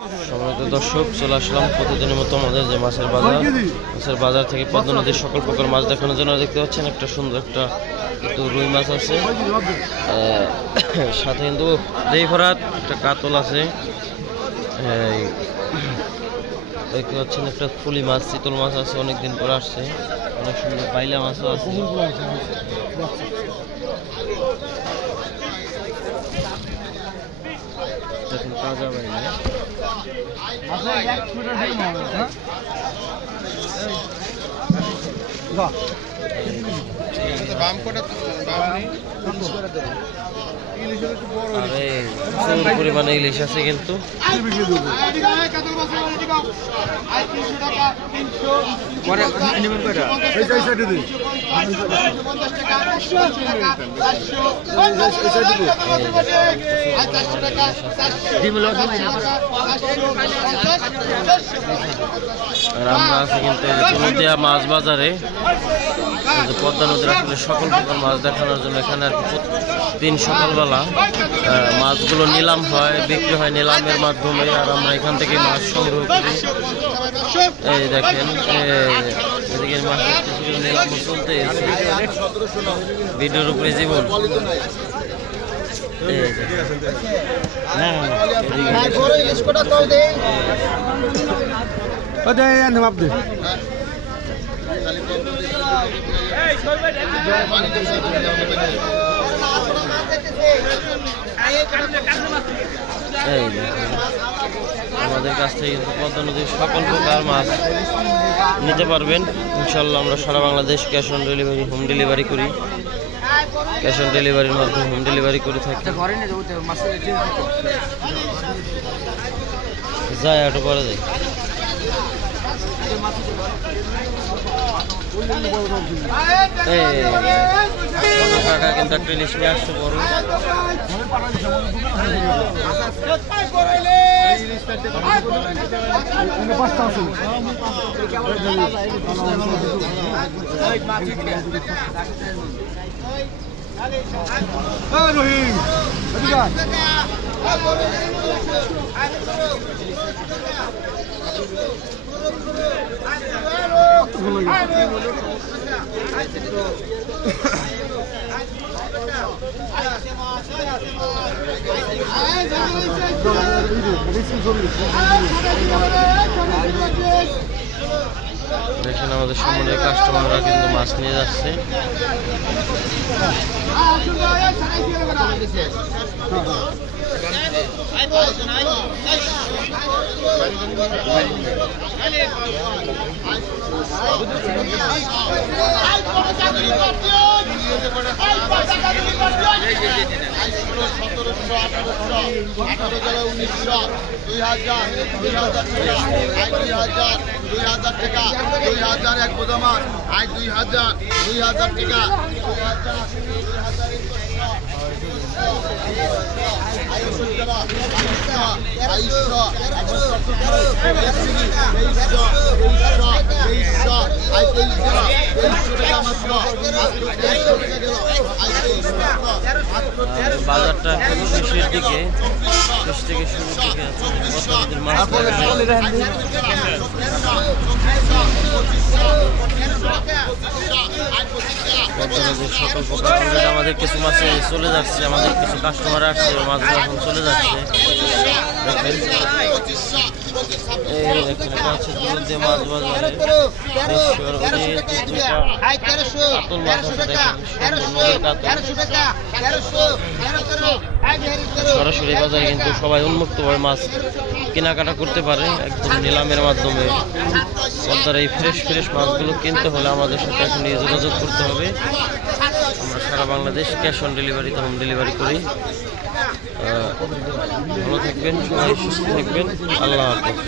সম্মানিত দর্শক, চলে আসলাম প্রতিদিনের মতো আমাদের যে মাছের বাজার থেকে পদ্মা নদীর সকল প্রকার মাছ দেখানোর জন্য। দেখতে পাচ্ছেন একটা সুন্দর একটা রুই মাছ আছে, সাথে কিন্তু দেই ভরাত একটা কাতল আছে, দেখতে পাচ্ছেন একটা ফুলি মাছ, চিতল মাছ আছে, অনেকদিন পরে আসছে, অনেক সুন্দর বাইলা মাছও আছে। দেখুন তাজা বাইলা। প্রচুর পরিমাণে ইলিশ আছে কিন্তু। আর আমরা আছি কিন্তু নদিয়া মাছ বাজারে, পদ্মা নদীর আসলে সকল প্রকার মাছ দেখানোর জন্য। এখানে আর কি দিন সকালবেলা মাছগুলো নিলাম হয়, বিক্রি হয় নিলামের মাধ্যমে, আর আমরা এখান থেকে মাছ সংগ্রহ করি। এই দেখেন এদিকে মাছ নিলাম চলতে ভিডিওর উপরে জীবন। আমাদের কাছ থেকে কিন্তু পদ্মা নদীর সকল প্রকার মাছ নিতে পারবেন ইনশাল্লাহ। আমরা সারা Bangladesh cash on delivery, home delivery করি। ক্যাশ অন ডেলিভারির মাধ্যমে হোম ডেলিভারি করে থাকি। যায় একটু পরে যায়। কাকা কিন্তু একটা ইলিশ নিয়ে আসতে বড়। দেখেন আমাদের সম্মানের কাস্টমাররা কিন্তু মাছ নিয়ে যাচ্ছে। এক বোঝামা 2000 টাকা। বাজারটা শেষের দিকে, শেষ থেকে শুরুর দিকে মাছ সকল প্রকার। আমাদের কিছু মাছে চলে যাচ্ছে, আমাদের কিছু কাস্টমার আসছে, মাছগুলো এখন চলে যাচ্ছে। দেখেন এটা হচ্ছে দুধে মাছ বাজারে সরাসরি বাজারে কিন্তু সবাই উন্মুক্তভাবে মাছ কেনাকাটা করতে পারে একদম নিলামের মাধ্যমে। পদ্মার এই ফ্রেশ মাছগুলো কিনতে হলে আমাদের সাথে এখন যোগাযোগ করতে হবে। আমরা সারা Bangladesh cash on delivery, home delivery করি। ভালো থাকবেন, সবাই সুস্থ থাকবেন। আল্লাহ হাফেজ।